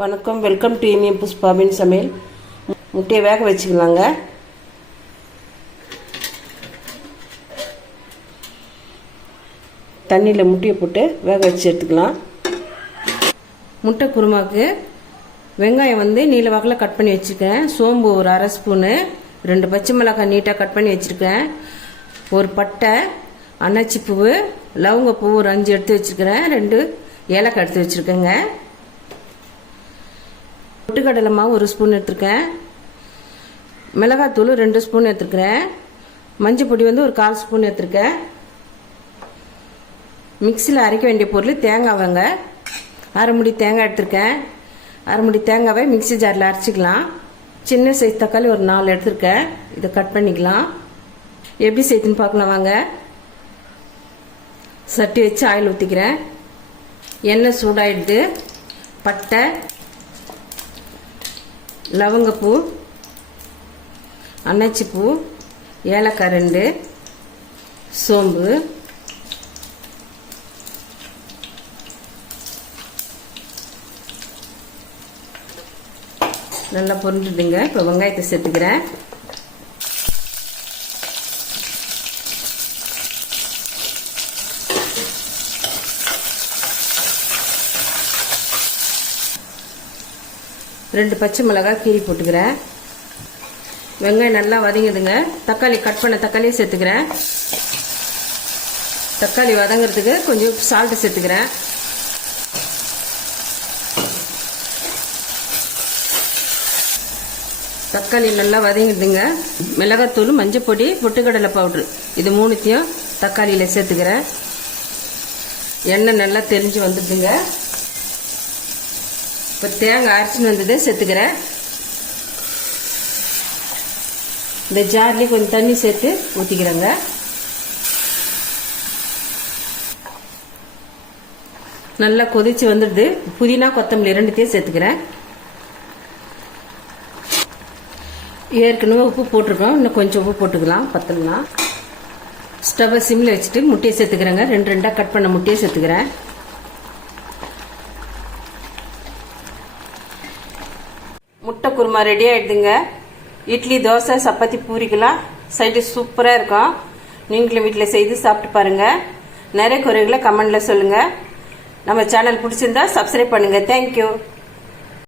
வணக்கம் welcome to இனியம் புஷ்பாவின் சமையல். முட்டையை வேக வச்சுக்கலாங்க. தண்ணியில் முட்டையை போட்டு வேக வச்சு எடுத்துக்கலாம். முட்டை குருமாவுக்கு வெங்காயம் வந்து நீல வாக்கில் கட் பண்ணி வச்சுருக்கேன். சோம்பு ஒரு அரை ஸ்பூனு ரெண்டு பச்சை மிளகாய் நீட்டாக கட் பண்ணி வச்சுருக்கேன். ஒரு பட்டை அன்னாச்சி பூவு லவங்க பூ ஒரு அஞ்சு எடுத்து வச்சுருக்கிறேன். ரெண்டு ஏலக்காய் எடுத்து வச்சுருக்கேங்க. பொட்டுக்கடலை மாவு ஒரு ஸ்பூன் எடுத்துருக்கேன். மிளகாத்தூள் ரெண்டு ஸ்பூன் எடுத்துருக்கிறேன். மஞ்சள் பொடி வந்து ஒரு கால் ஸ்பூன் எடுத்துருக்கேன். மிக்சியில் அரைக்க வேண்டிய பொருள் தேங்காவைங்க அரை முடி தேங்காய் எடுத்திருக்கேன். அரை முடி தேங்காவை மிக்ஸி ஜாரில் அரைச்சிக்கலாம். சின்ன சைஸ் தக்காளி ஒரு நாலு எடுத்திருக்கேன். இதை கட் பண்ணிக்கலாம். எப்படி செய்யுதுன்னு பார்க்கலாம் வாங்க. சட்டி வச்சு ஆயில் ஊற்றிக்கிறேன் எண்ணெய் சூடாயிடுது. பட்டை லவங்கப்பூ அன்னாச்சிப்பூ ஏலக்காய் ரெண்டு சோம்பு நல்லா பொரிஞ்சுடுங்க இப்போ வெங்காயத்தை சேர்த்துக்கிறேன். ரெண்டு பச்சை மிளகாய் கீரி போட்டுக்கிறேன். வெங்காயம் நல்லா வதங்கிதுங்க தக்காளி கட் பண்ண தக்காளியை சேர்த்துக்கிறேன். தக்காளி வதங்கிறதுக்கு கொஞ்சம் சால்ட்டு சேர்த்துக்கிறேன். தக்காளி நல்லா வதங்கிதுங்க மிளகாத்தூள் மஞ்சள் பொடி பொட்டுக்கடலை பவுட்ரு இது மூணுத்தையும் தக்காளியில் சேர்த்துக்கிறேன். எண்ணெய் நல்லா தெரிஞ்சு வந்துடுதுங்க. இப்போ தேங்காய் அரைச்சின்னு வந்ததை சேர்த்துக்கிறேன். இந்த ஜார்லேயே கொஞ்சம் தண்ணி சேர்த்து ஊற்றிக்கிறேங்க நல்லா கொதிச்சு வந்துடுது. புதினா கொத்தமல்லி ரெண்டுத்தையும் சேர்த்துக்கிறேன். ஏற்கனவே உப்பு போட்டிருக்கோம். இன்னும் கொஞ்சம் உப்பு போட்டுக்கலாம். பத்தலனா ஸ்டவ்வை சிம்மில் வச்சுட்டு முட்டையை சேர்த்துக்கிறேங்க. ரெண்டு ரெண்டாக கட் பண்ண முட்டையை சேர்த்துக்கிறேன். முட்டை குருமா ரெடி ஆயிடுதுங்க. இட்லி தோசை சப்பாத்தி பூரிக்கெல்லாம் சைடு சூப்பராக இருக்கும். நீங்களும் வீட்டில் செய்து சாப்பிட்டு பாருங்கள் நிறைய குறைகளை கமெண்டில் சொல்லுங்கள் நம்ம சேனல் பிடிச்சிருந்தா சப்ஸ்கிரைப் பண்ணுங்கள் தேங்க்யூ